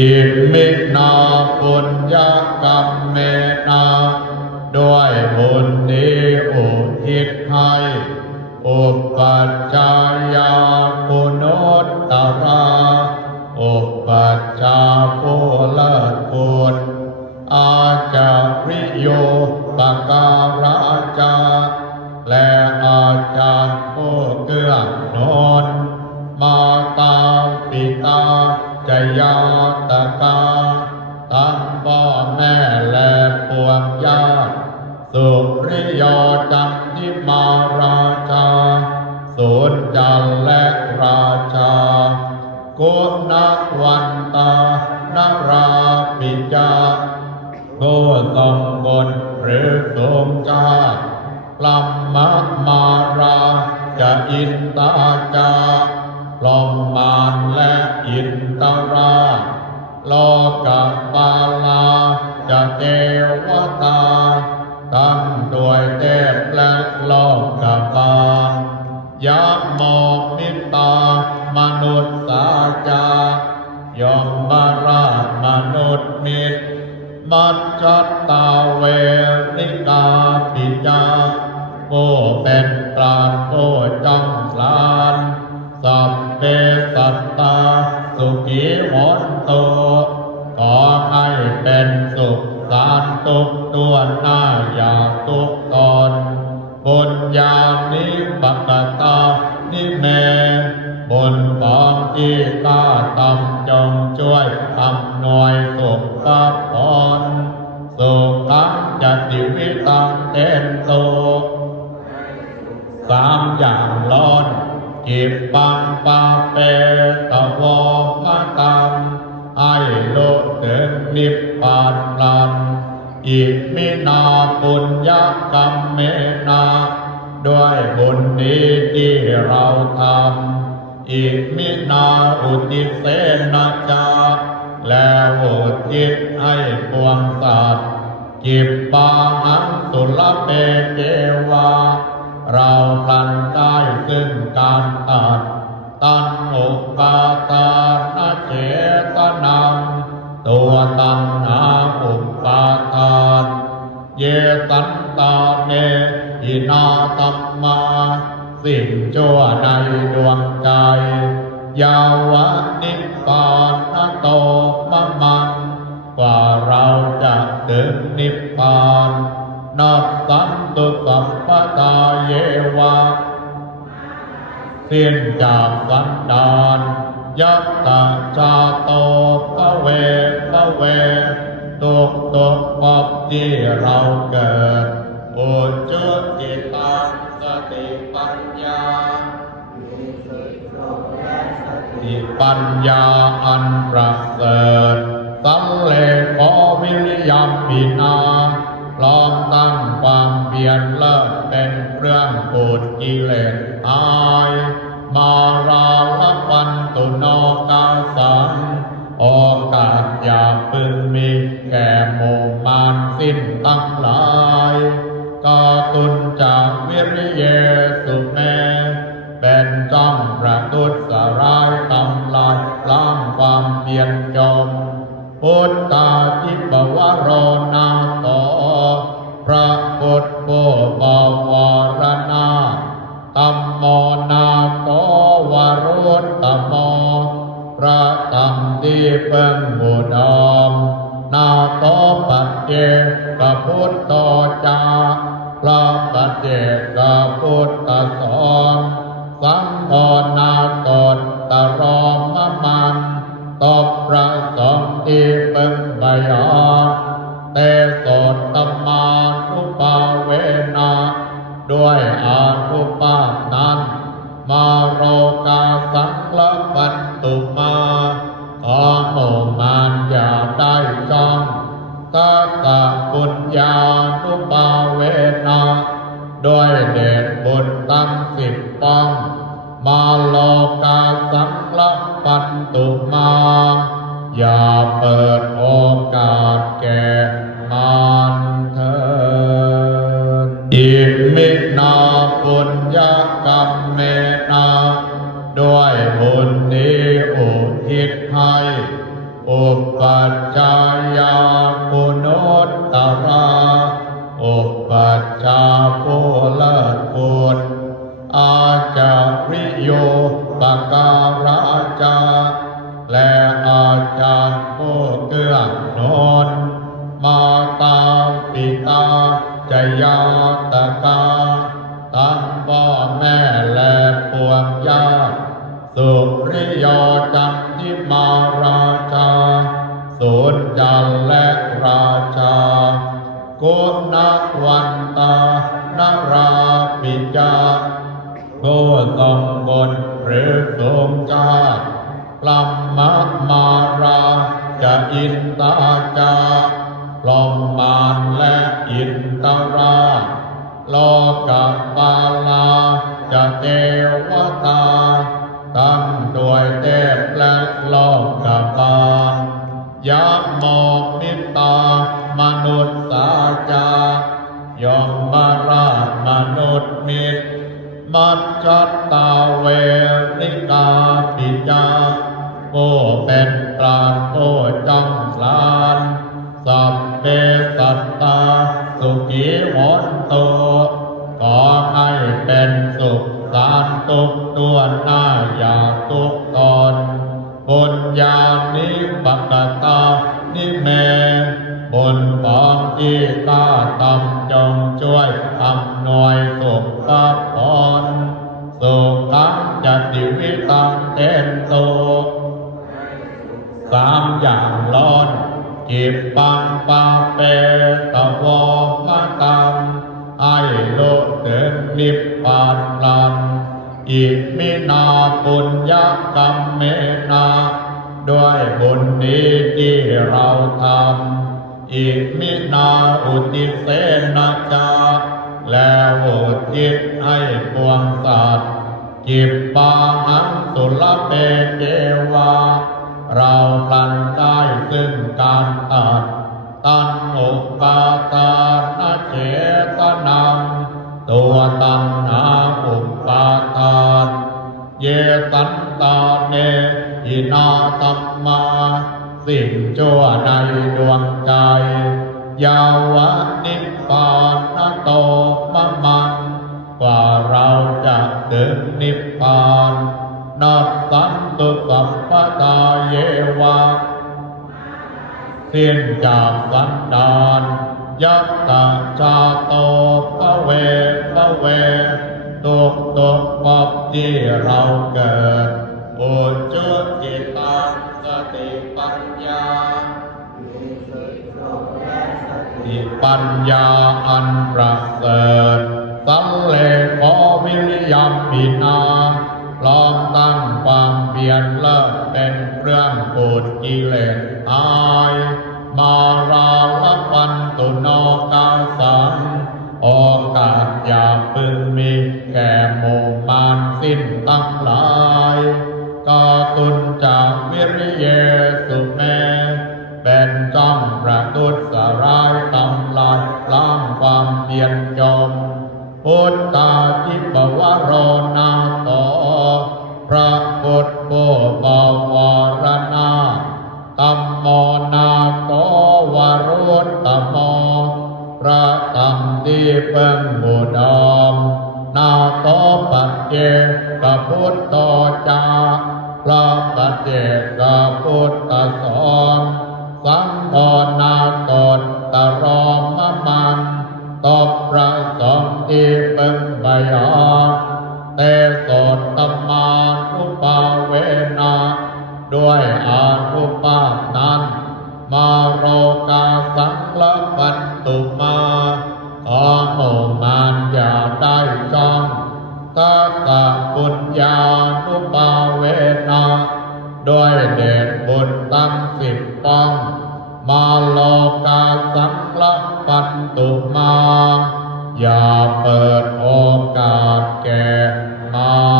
อิมินาปุญญกรรมเมนาด้วยบุญนี้อุทิศให้อุปัจจายาปุณตตราอุปัจจาผู้เลิศบุญอาจาริโยปการาจาและอาจารย์ผู้เกื้อหนุนมาตาปิตาจยาตกาทั้งพ่อแม่และพวกญาติสุริยจันทิมาราชาสุนจันและราชากุณวันตานราปิจาผู้ทรงบุญหรือทรงชาติลัมมะมาราจะอินตาจาลมมานและอินตราโลกปาลาจะเทวตาตั้งด้วยเทพและโลกบาลยะโมมิตามนุษย์สาจายมมาราชมนุษย์มิตรมัจจตาเวริกาปิจาผู้เป็นกลางผู้จังสลานสัพเพสัตตาสุขีหนตุขอให้เป็นสุขสารทุกตัวหน้าอย่าทุกตนบุญญาณิปกตานิเมบุญของที่ข้าทำจงช่วยอำนวยสุขภาพรสุขังจะติวิตังเตนโตสามอย่างล้นจิปปังปาเปตวะมะตังให้โลกถึงนิพพานพลันอิมินาปุญญกรรมเมนาด้วยบุญนี้ที่เราทำอิมินาอุทิเสนาจาแล้วอุทิศให้ปวงสัตว์จิปปาหังสุลเปเกวาเราพลันได้ซึ่งการตัดตัณหุปาทานเจตนังตัวตัณหาอุปาทานเยสันตาเนอินาตัมมาสิ่งชั่วในดวงใจยาวะนิพพานโตมะมังกว่าเราจะถึงนิพพานนับสันตุสัพพตาเยวะสิ้นจากสันดานยัตตาชาโตภเวภเวทุกภพที่เราเกิดอุจุจิตังสติปัญญาปัญญาอันประเสริฐสัลเลขอวิริยมปินาลองตั้งความเพียรเลิศเป็นเครื่องปูดกิเลสอายมาราลปันตุโนกาสังโอกาสอย่าพึงมีแก่หมู่มารสิ้นทั้งหลายก็ตุนจากวิริเยสุเมเป็นจ้องประทุษร้ายทำลายล้างความเพียรจมพุทธาทิปวโรนาโตพระพุทธผู้บวรณาธัมโมนาโตวรุตตโมพระธรรมที่เพิ่งบูดอมนาโตปัจเจกพุทโธจาพระปัจเจกพุทธสอนสังโฆนาโตตรอมมันตบพระสงฆ์ที่เพิ่งใบยอเตโสตมานุปาเวนะด้วยอานุภาพนั้นมาโรกาสังละปันตุมาขอหมู่มารอย่าได้จ้องตัสสะปุญญานุปาเวนะด้วยเดชบุญตั้ง10 ป้องมาโลกาสังละปันตุมาอย่าเปิดโอกาสแก่มารเถิดอิมินาปุญญกรรมเมนาด้วยบุญนี้อุทิศให้ อุปัชฌายาคุณุตตราอุปัชฌาย์ผู้เลิศบุญอาจาริโยปการาจาและอาจารย์ผู้เกื้อหนุนมาตาปิตาจยาตกาตั้งพ่อแม่และปวงญาติสุริยจันทิมาราชาสุนจันทร์และราชากุณวันตานราปิจาผู้ทรงบุญหรือทรงชาติลัมมะมาราจะอินตาจาลมมานและอินตราโลกปาลาจะเทวตาตั้งด้วยเทพและโลกบาลยะโมมิตามนุษย์สาจายมมาราชมนุษย์มิตรมัจจตาเวริกาปิจาโอเป็นปราณโอจำลานสัพเพสัตตาสุขีหนโตขอให้เป็นสุขสารทุกตัวหน้าอย่าทุกตนบุญญาณิปักตานิเมบุญของที่ข้าทำจงช่วยอำนวยสุขภาพรสุขังจะติวิตังเตนโตสามอย่างล้นจิตปังปาเปตวอมะตังให้โลกเดินนิพพานลันอิมินาปุญญกรรมเมนาด้วยบุญนี้ที่เราทำอิมินาอุทิเสนาจาแล้วอุทิศให้ปวงสัตว์จิปปาหังสุลเปเทวาเราพลันได้ซึ่งการตัดตัณอุปาทานเจตนังตัวตัณหาอุปาทานเยตันตาเนยินาตัมมาสิ่งชั่วในดวงใจยาวะนิพพานโตมะมังกว่าเราจะถึงนิพพานนับสันตุสัพพทาเยวะสิ้นจากสันดานยัตตาชาโตภเวภเวตุกตุกปบที่เราเกิดอุจุจิตังสติปัญญาติปัญญาอันประเสริฐสัลเลขอวิริยมปินาลองตั้งความเพียรเลิศเป็นเครื่องปูดกิเลสอายมาราลปันตุโนกาสังโอกาสอย่าพึงมีแก่หมู่มารสิ้นตั้งหลายกาตุนจากวิริเยสุเมเป็นจ้องประทุษร้ายทำลายล้างความเพียรจมพุทธาทิปวโรนาโตพระพุทธผู้บวรณาธัมโมนาโตวรุตตโมพระธรรมที่เพิ่งบูดมนาโตปัจเจกพุทโธจาพระปัจเจกพุทธสงฆ์สังฆนาโตตรมมังตบพระสงฆ์ที่เพิ่งใบออกเตโสตมานุปาเวนะด้วยอานุภาพนั้นมาโรกาสังละปันตุมาขอหมู่มารอย่าได้จ้องตัสสะปุญญานุปาเวนะด้วยเดชบุญตั้ง10ป้องมาโลกาสังละปันตุมาอย่าเปิดโอกาสแก่มาร